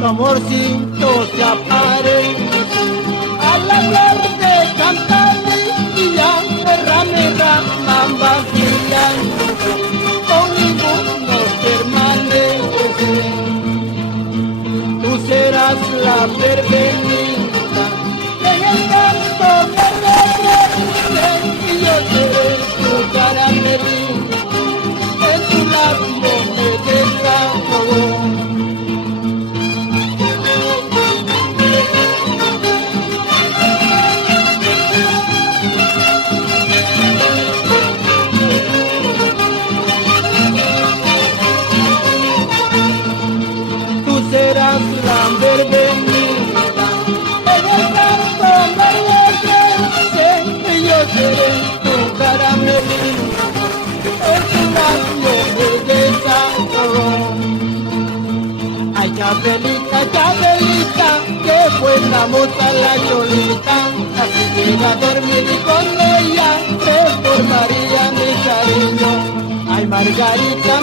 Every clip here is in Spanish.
Tu amorcito se apare a la verde cantarle y ya derrame la vacía con ninguno permanece. Tú serás la pervenida en el canto de y yo seré tu caramelín, en tu labio me desahogó. Serás la verbenita en el canto mariache, y yo seré tu caramelín, en tu labio de desahogo. Ay, Chabelita, que buena moza la Cholita, así llega a dormir y con ella te formaría mi cariño. Ay, Margarita,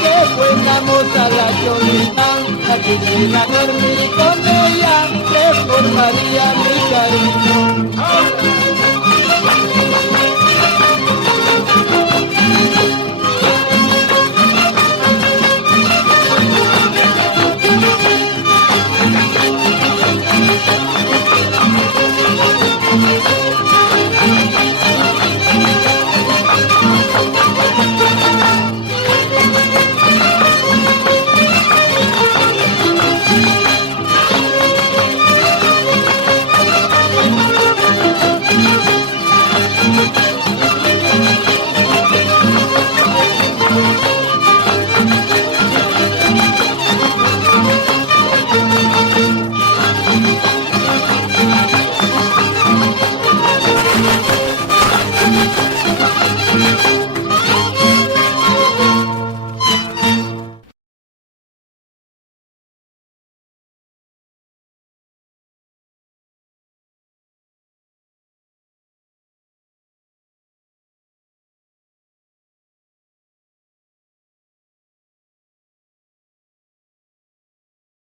qué buena moza la Cholita, la quisiera dormir y con ella te formaría mi cariño.